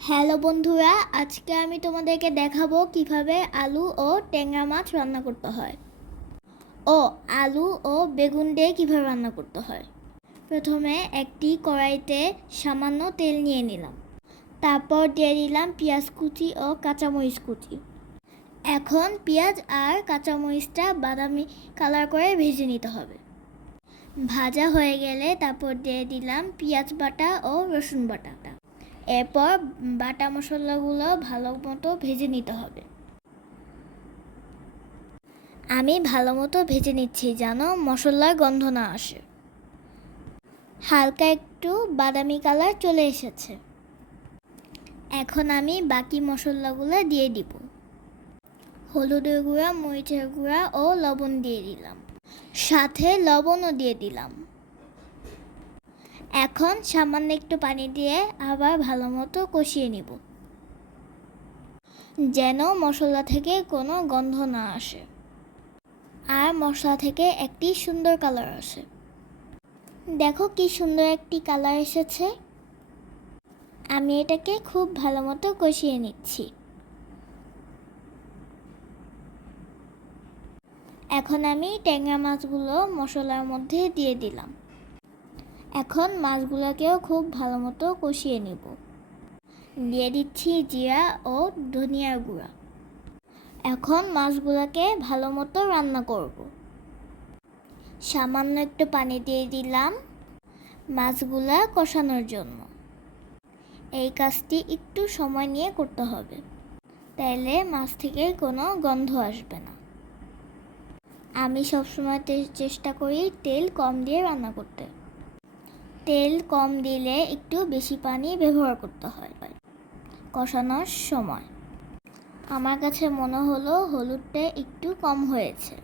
Hello বন্ধুরা, আজকে আমি তোমাদেরকে দেখাবো কীভাবে আলু ও ট্যাংরা মাছ রান্না করতে হয়। ও, আলু ও বেগুন দিয়ে কীভাবে রান্না করতে হয়। প্রথমে একটি কড়াইতে সামান্য তেল নিয়ে নিলাম। তারপর দিয়ে দিলাম পেঁয়াজ কুচি ও কাঁচামরিচ কুচি। এখন পেঁয়াজ আর কাঁচামরিচটা বাদামি কালার করে ভেজে নিতে হবে। ভাজা হয়ে গেলে তারপর দিয়ে দিলাম পেঁয়াজ বাটা ও রসুন বাটাটা। এরপর বাটা মশলাগুলো ভালো মতো ভেজে নিতে হবে। আমি ভালো মতো ভেজে নিচ্ছি যেন মশলার গন্ধ না আসে। হালকা একটু বাদামি কালার চলে এসেছে। এখন আমি বাকি মশলাগুলো দিয়ে দিব। হলুদের গুঁড়া, মরিচের গুঁড়া ও লবণ দিয়ে দিলাম। সাথে লবণও দিয়ে দিলাম। এখন সামান্য একটু পানি দিয়ে আবার ভালো মতো কষিয়ে নিব। যেন মশলা থেকে কোনো গন্ধ না আসে। আর মশলা থেকে একটি সুন্দর কালার আসে। দেখো কি সুন্দর একটি কালার এসেছে। আমি এটাকে খুব ভালো মতো কষিয়ে নিচ্ছি। এখন আমি ট্যাংরা মাছগুলো মশলার মধ্যে দিয়ে দিলাম। এখন মাছগুলোকেও খুব ভালো মতো কষিয়ে নিব। দিয়ে দিচ্ছি জিরা ও ধনিয়ার গুঁড়া। এখন মাছগুলোকে ভালো মতো রান্না করব। সামান্য একটু পানি দিয়ে দিলাম মাছগুলা কষানোর জন্য। এই কাজটি একটু সময় নিয়ে করতে হবে। তাইলে মাছ থেকে কোনো গন্ধ আসবে না। আমি সবসময় চেষ্টা করি তেল কম দিয়ে রান্না করতে। তেল কম দিলে একটু বেশি পানি ব্যবহার করতে হয়। কষানোর সময়। আমার কাছে মনে হলো হলুদটা একটু কম হয়েছে।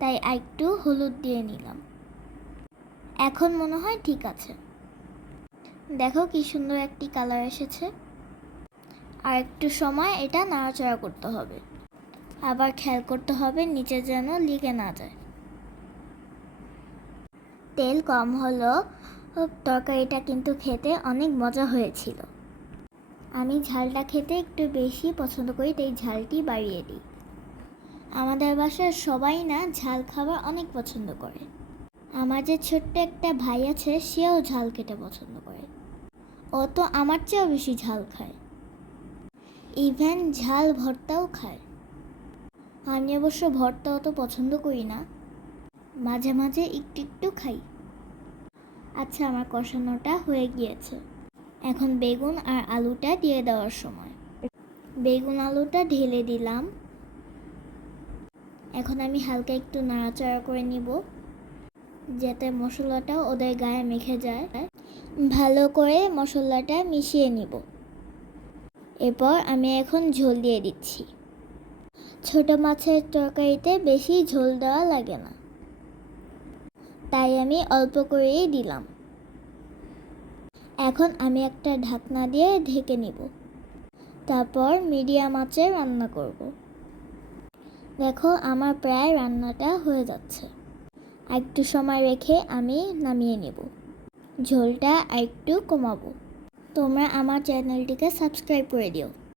তাই একটু হলুদ দিয়ে নিলাম। এখন মনে হয় ঠিক আছে। দেখো কি সুন্দর একটি কালার এসেছে। আর একটু সময় এটা নাড়াচাড়া করতে হবে। আবার খেয়াল করতে হবে নিচে যেন লিগে না যায়। তেল কম হলো তরকারিটা কিন্তু খেতে অনেক মজা হয়েছিল। আমি ঝালটা খেতে একটু বেশি পছন্দ করি, তাই ঝালটি বাড়িয়ে দিই। আমাদের বাসার সবাই না ঝাল খাবার অনেক পছন্দ করে। আমার যে ছোট্ট একটা ভাই আছে, সেও ঝাল খেতে পছন্দ করে। ও তো আমার চেয়েও বেশি ঝাল খায়। ইভেন ঝাল ভর্তাও খায়। আমি অবশ্য ভর্তা অত পছন্দ করি না। মাঝে মাঝে একটু একটু খাই। আচ্ছা আমার কষানোটা হয়ে গিয়েছে। এখন বেগুন আর আলুটা দিয়ে দেওয়ার সময়। বেগুন আলুটা ঢেলে দিলাম। এখন আমি হালকা একটু নাড়াচাড়া করে নিব, যাতে মশলাটা ওদের গায়ে মেখে যায়। ভালো করে মশলাটা মিশিয়ে নিব। এরপর আমি এখন ঝোল দিয়ে দিচ্ছি। ছোট মাছের তরকারিতে বেশি ঝোল দেওয়া লাগে না। তাই আমি অল্প করেই দিলাম। এখন আমি একটা ঢাকনা দিয়ে ঢেকে নিব। তারপর মিডিয়াম আঁচে রান্না করব। দেখো আমার প্রায় রান্নাটা হয়ে যাচ্ছে। একটু সময় রেখে আমি নামিয়ে নেব। ঝোলটা একটু কমাবো। তোমরা আমার চ্যানেলটিকে সাবস্ক্রাইব করে দিও।